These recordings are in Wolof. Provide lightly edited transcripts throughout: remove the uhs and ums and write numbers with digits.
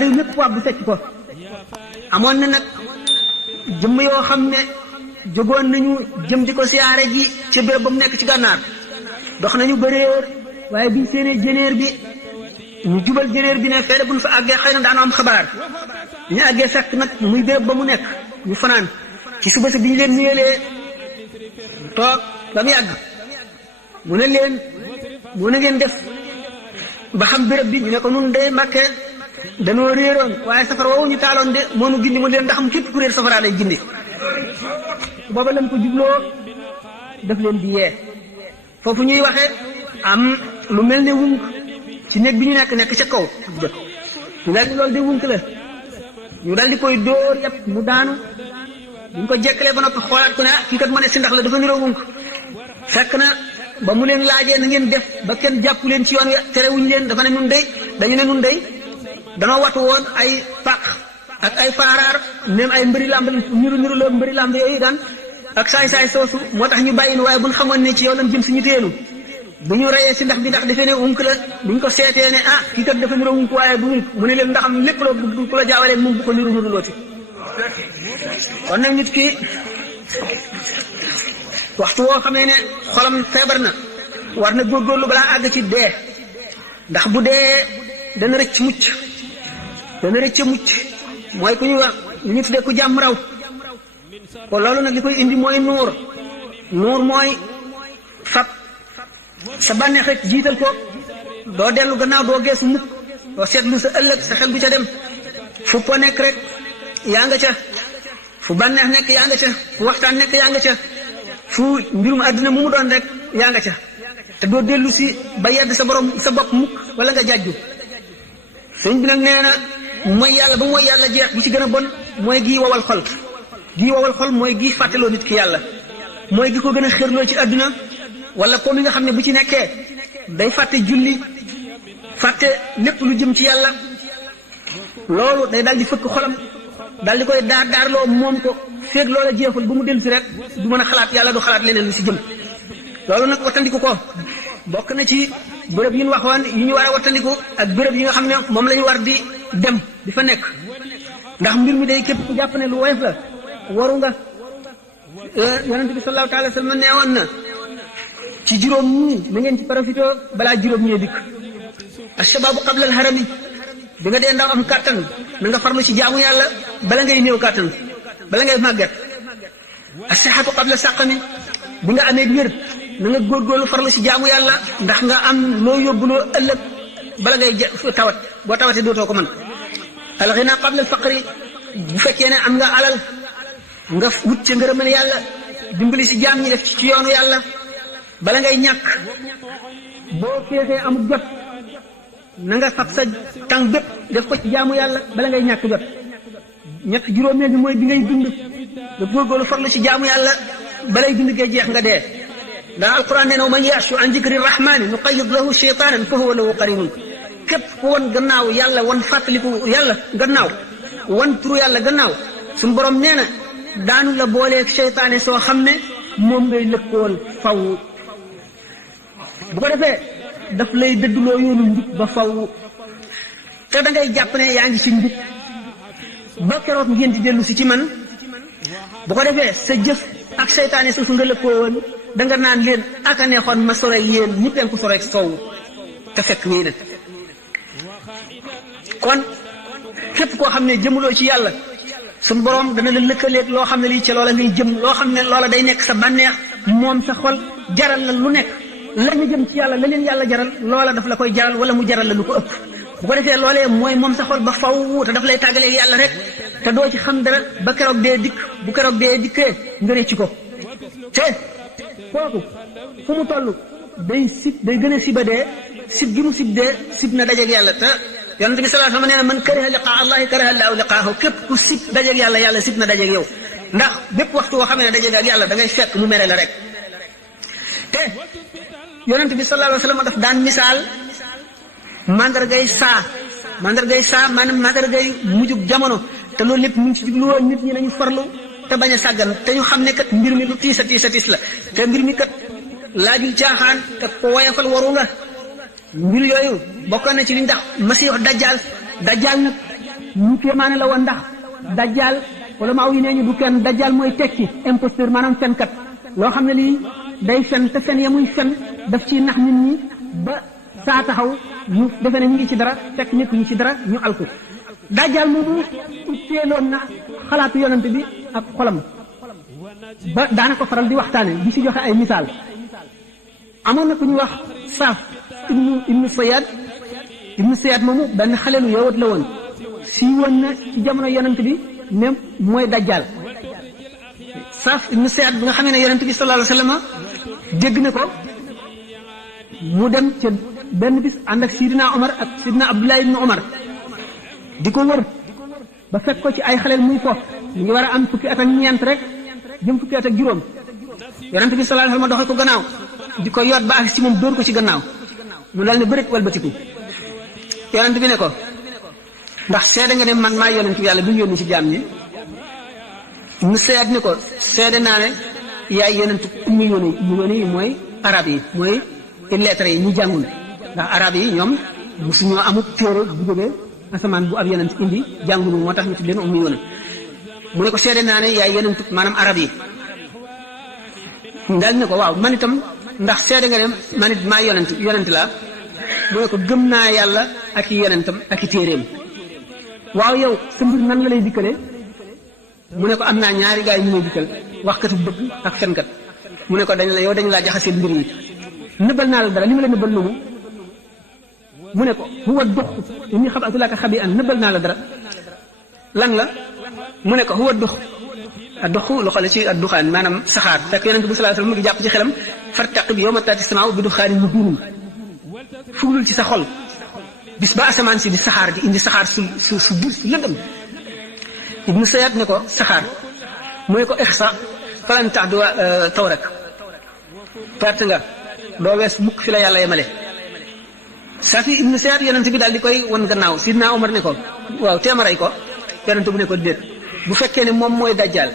réew mépp wàbbu fecc ko. amoon na nag jëmm yoo xam ne jógoon nañu jëm di ko siyaare ji ci béréb ba mu nekk ci gànnaar dox nañu bëreer waaye biñ seenee jëneer bi ñu jubal jëneer bi ne feede buñ fa àggee xëy na daanu am xabaar bi ñu àggee fekk nag muy béréb ba mu nekk ñu fanaan ci suba si bi ñu leen nuyelee toog ba mu yàgg mu ne leen mu ne ngeen def ba xam béréb bi ñu ne ko nun de Mbàkke danoo réeroon waaye safara woowu ñu taaloon de moonu gindi mu leen ndax am képp ku réer safara lay gindi booba lañ ko jubloo daf leen di yee foofu ñuy waxee am lu mel ne wunk ci néeg bi ñu nekk ca kaw ñu daal di loolu de wunk la ñu daal di koy dóor yëpp mu daanu buñ ko jekkalee ba noppi xoolaat ko ne kii kat ma ne si ndax la dafa niroo wunk fekk na ba mu leen laajee na ngeen def ba kenn jàppu leen ci yoon wi terewuñ leen dafa ne nun day dañu ne nun day danoo watu woon ay paq ak ay faaraar même ay mbëri làmb niru la mbëri làmb yooyu daan ak saay-saay soosu moo tax ñu bàyyi waaye buñ xamoon ne ci yow lañ jëm suñu teenu bu ñu reyee si ndax bi ndax defee ne unk la buñ ko seetee ne kii kat dafa niroo unk waaye du unk mu ne leen ndax am lépp la ku la jaawalee moom bu ko niru looti kon nag nit ki waxtu woo xamee ne xolam feebar na war na góorgóorlu balaa àgg ci dee ndax bu dee dana rëcc mucc mooy ku ñu wax ñu tuddee ku jàmm raw ko loolu nag li koy indi mooy nuur mooy fab sa bànneex rek jiital ko doo dellu gannaaw doo geesu mukk doo seetlu sa ëllëg sa xel bu ca dem fu po nekk rek yaa nga ca fu bànneex nekk yaa nga ca fu waxtaan nekk yaa nga ca fu mbirum àddina mu doon rek yaa nga ca te doo dellu si ba yedd sa borom sa bopp mukk wala nga jàjju sëñ bi nag nee na mooy yàlla ba mooy yàlla jeex bi ci gën a bon mooy gii wowal xol mooy gii fàttaloo nit ki yàlla mooy gi ko gën a xërloo ci àdduna wala ko mi nga xam ne bu ci nekkee day fàtte julli fàtte lépp lu jëm ci yàlla loolu day daal di fëkk xolam daal di koy daarloo moom ko feeg loola jeexul bu mu dellu si rek du mën a xalaat yàlla du xalaat leneen lu si jëm loolu nag wattandiku ko bokk na ci bërëb yi ñu waxoon yi ñu war a wattandiku ak bërëb yi nga xam ne moom la ñu war di dem di fa nekk ndax mbir mi day képp ku jàpp ne lu woyof la waru nga yonent bi sallallahu taala wa sallam nee woon na ci juróom ñii na ngeen ci profité balaa juróom ñee dikk ashababu qabla alharami bi nga dee ndaw am kàttan na nga farlu ci jaamu yàlla bala ngay néew kàttan bala ngay màgget asihatu qabla saqami bi nga amee wér na nga góorgóorlu farlu ci jaamu yàlla ndax nga am loo yóbbuloo ëllëg bala ngay tawat boo tawatee dootoo ko mën alxina qabla alfaqri bu fekkee ne am nga alal nga wut ca ngërëmal yàlla dimbali ci jaam ñi def ci yoonu yàlla bala ngay ñàkk boo feexee amul jot na nga fab sa tàng bépp def ko ci jaamu yàlla bala ngay ñàkk jot ñett juróomeel bi mooy bi ngay dund nga góorgóorlu farlu ci jaamu yàlla balay dund gee jeex nga dee ndax alquran nee na man ya'shu an dikri rahmani nuqayyid lahu shaytanan fa huwa lahu qarinun képp ku wan gannaaw yàlla wan fàttaliku yàlla gannaaw wan turu yàlla gannaaw suñu borom nee na daanu la booleeg seytaane soo xam ne moom ngay lëkkool faw bu ko defee daf lay dëdduloo yoonu njub ba faw te da ngay jàpp ne yaa ngi ci njub ba keroog ngeen di dellu si ci man bu ko defee sa jëf ak seytaane su nga lëkkoo woon da nga naan leen ak a neexoon ma sore yéen ñippeen ko sore sow te fekk nii nag kon képp koo xam ne jëmuloo ci yàlla suñu borom dana la lëkkaleeg loo xam ne lii ca loola ngay jëm loo xam ne loola day nekk sa bànneex moom sa xol jaral la lu nekk la ñu jëm ci yàlla la leen yàlla jaral loola daf la koy jaral wala mu jaral la lu ko ëpp bu ko defee loolee mooy moom sa xol ba faw te daf lay tàggaleeg yàlla rek te doo ci xam dara ba keroog dee dikk bu keroog dee dikkee nga récc ko te kooku fu mu toll day gën a siba dee sib gi mu sib dee sib na dajeeg yàlla te yonent bi sallallahu alayhi wasallam nee na man kariha liqaa allahi kariha allahu liqaahu képp ku sib dajeeg yàlla yàlla sib na dajeeg yow ndax bépp waxtu woo xamee ne dajeeg ak yàlla da ngay fekk mu mere la rek te yonent bi sallallahu alayhi wasallam daf daan misaal mandargay saa maanaam mandargay mujjug jamono te loolu lépp mu ngi ci jublu woon nit ñi nañu farlu te bañ a sàggan te ñu xam ne kat mbir mi lu tiis a tiis la te mbir mi kat laajul caaxaan te ko woyafal waru nga mbir yooyu bokk na ci liñ tax masiix dajjal nag ñu kéemaane la woon ndax dajjal wala maaw yi nee ñu du kenn dajjal mooy tekki imposteur maanaam fenkat loo xam ne lii day fen te fen ya muy fen daf ci nax nit ñi ba saa taxaw ñu defe ne ñu ngi ci dara fekk nekk ñu ci dara ñu alku dajjal moomu teeloon na xalaatu yonante bi ak xolam ba daana ko faral di waxtaane di ci joxe ay misaal amoon na ku ñu wax saaf ibnu sayad moomu benn xale lu yowat la woon si woon na ci jamono yonent bi ne mooy dajjal saaf ibnu sayad bi nga xamee ne yonent bi sallallahu alayhi wasallam dégg na ko mu dem ca benn bis ànd ak sidina Omar ak sidina Abdullah ibnu Omar di ko wër ba fekk ko ci ay xaleel muy foofu mu ngi war a am fukki at ak ñeent rek jëm fukki at ak juróom yonent bi sallallahu alayhi wasallam doxal ko gannaaw di ko yoot ba ak ci moom dóor ko ci gannaaw mu dal ne bërit walbatiku yonent bi ne ko ndax seede nga ne man maa yonent yàlla bi ñu yónni ci jaam ñi mu seet ni ko seede naa ne yaay yonent ummi yooni yi mooy arab yi mooy lettre yi ñu jàngul ndax arab yi ñoom musuñoo amut téere bu jógee asamaan bu ab yonent indi jàngulu moo tax ñu tudd leen ummi yooni mu ne ko seede naa ne yaay yonent maanaam arab yi dal ne ko waaw man itam ndax seede nga ne man it maa yonent laa mu ne ko gëm naa yàlla ak i yonentam ak i téeréem waaw yow sa mbir nan la lay dikkale mu ne ko am naa ñaari gaay ñu may dikkal waxkatu bëgg ak fenkat mu ne ko dañ laa jaxaseel mbir yi nëbbal naa la dara li ma la nëbbal lu mu ne ko huwa dux inni xabatu laka xabi an nëbbal naa la dara lan la mu ne ko huwa dux a doxu lu xale ci ak duxaan maanaam saxaar fekk yonent bi sallallahu alayhi wasallam mu ngi jàpp ci xelam fartaqib yawma taati samaaw bi duxaanin mubiin fuglul ci sa xol bis ba asamaan si di saxaar di indi saxaar su bur su lëndëm ibnu sayad ne ko saxaar mu ne ko ixsa falan tax du taw rek perte nga doo wees mukk fi la yàlla yemale safi ibnu sayad yonent bi daal di koy won gannaaw sidna Omar ne ko waaw teemaray ko yonent bu ne ko déet bu fekkee ne moom mooy dajjal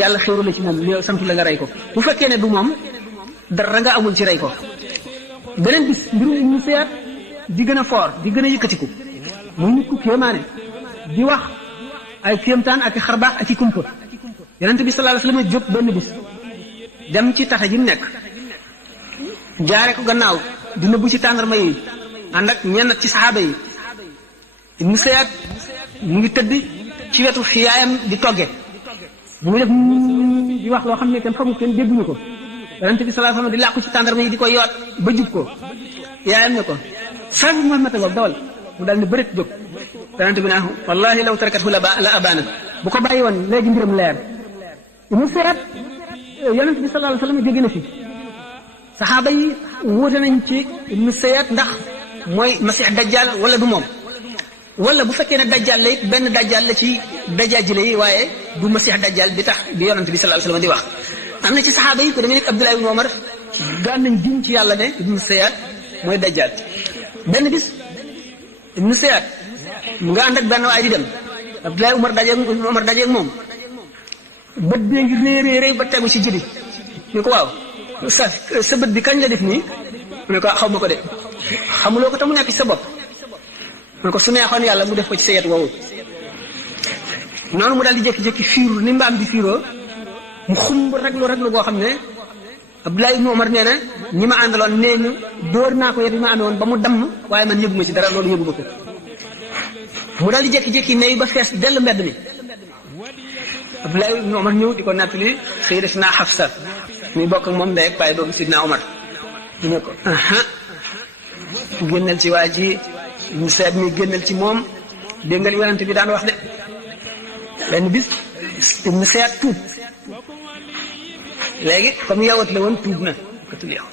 yàlla xéeru la ci moom li sant la nga rey ko bu fekkee ne du moom dara nga amul ci rey ko beneen bis mbirum ibnu sayad di gën a foor di gën a yëkkatiku muy nit ku kéemaane di wax ay kéemtaan ak i xarbaax ak i kumpa yonent bi sallallahu alayhi wasallam jóg benn bis dem ci tata ji mu nekk jaare ko gannaaw di nëbbu ci tàndarma yi ànd ak ñenn ci saxaaba yi ibnu sayad mu ngi tëdd ci wetu fi yaayam di togge mu ngi def di wax loo xam ne kenn xamul kenn dégguñu ko yonent bi sallallahu alayhi wasallam di làqu ci tàndarma yi di ko yoot ba jub ko yaayam ne ko sabi Muhammad boobu dawal mu daal ne bërit jóg yonent bi naan wallahi law tarakathu la abana bu ko bàyyi woon léegi mbiram leer ibnu sayad yonent bi sallallahu alayhi wasallam jóge na fi saxaaba yi wuute nañ ci ibnu sayad ndax mooy masix dajjal wala du moom wala bu fekkee ne dajjal la it benn dajjal la ci dajaajile yi waaye du masix dajjal bi tax bi yonent bi sallallahu alayhi wasallam di wax am na ci saxaaba yi ko demee nekk Abdullah ibn Umar daan nañ giñ ci yàlla ne ibnu sayad mooy dajjal benn bis ibnu sayad mu nga ànd ak benn waay di dem Abdullah Umar dajeeg moom bët bee ngi réeréeréy ba tegu ci jëli ñu ko waaw sa bët bi kañ la def nii mu ne ko xaw ma ko de xamuloo ko te mu nekk ci sa bopp mu ne ko su neexoon yàlla mu def ko ci sa yet woowu noonu mu daal di jékki-jékki fiiru ni mbaam di fiiroo mu xumb raglu goo xam ne Abdullah ibn Umar nee na ñi ma àndaloon nee ñu dóor naa ko yet bi ma amee woon ba mu damm waaye man yëguma ci dara loolu yëguma ko mu daal di jékki-jékki neyu ba fees dell mbedd mi Abdullah ibn Umar ñëw di ko nettali Sayyidatuna Hafsa muy bokk ak moom ndey ak baay doomu Sidna Umar ñu ne ko génnal ci waa ji ñu seet mi génnal ci moom dégg nga li yonent bi daan wax de benn bis ñu seet tuub léegi comme yawat la woon tuub na ko tudd yow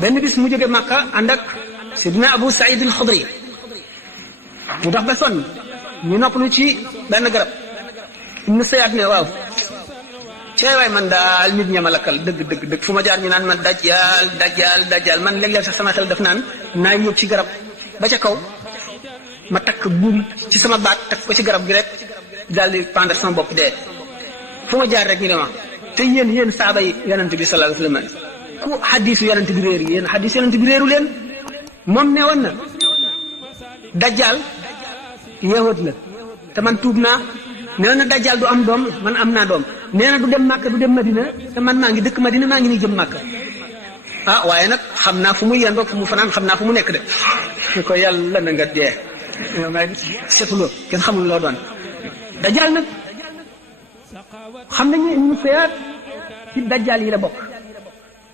benn bis mu jóge Makka ànd ak Sidna Abu Saïd al-Khudri mu dox ba sonn ñu noppalu ci benn garab ñu seet ne waaw cee waay man daal nit ña ma lakkal dëgg fu ma jaar ñu naan man dajjal man léeg-léeg sax sama xel def naan naa yëg ci garab ba ca kaw ma takk buum ci sama baat takk ko ci garab gi rek daal di pendre sama bopp dee fu ma jaar rek ñu ne ma te yéen saaba yi yonent bi sallallahu alayhi wasallam ku xadiisu yonent bi réer yéen xadiisu yonent bi réeru leen moom ne woon na dajjal yahud la te man tuub naa nee na dajjal du am doom man am naa doom nee na du dem Màkka du dem Madina te man maa ngi dëkk Madina maa ngi nii jëm Màkka ah waaye nag xam naa fu mu yendoog fu mu fanaan xam naa fu mu nekk de ñu ko yàlla na nga dee may setuloo kenn xamul loo doon dajjal nag xam nañu ne ñu feyaat ci dajjal yi la bokk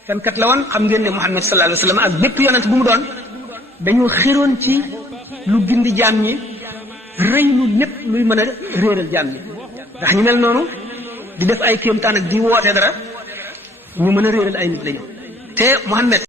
fenkat la woon xam ngeen ne Muhammad sallallahu alayhi wa sallam ak bépp yonent bu mu doon dañoo xiroon ci lu gindi jaam ñi rëy lu lépp luy mën a réeral jaam ñi ndax ñu mel noonu di def ay kéemtaan ak di woote dara ñu mën a réeral ay nit lañu te Muhammad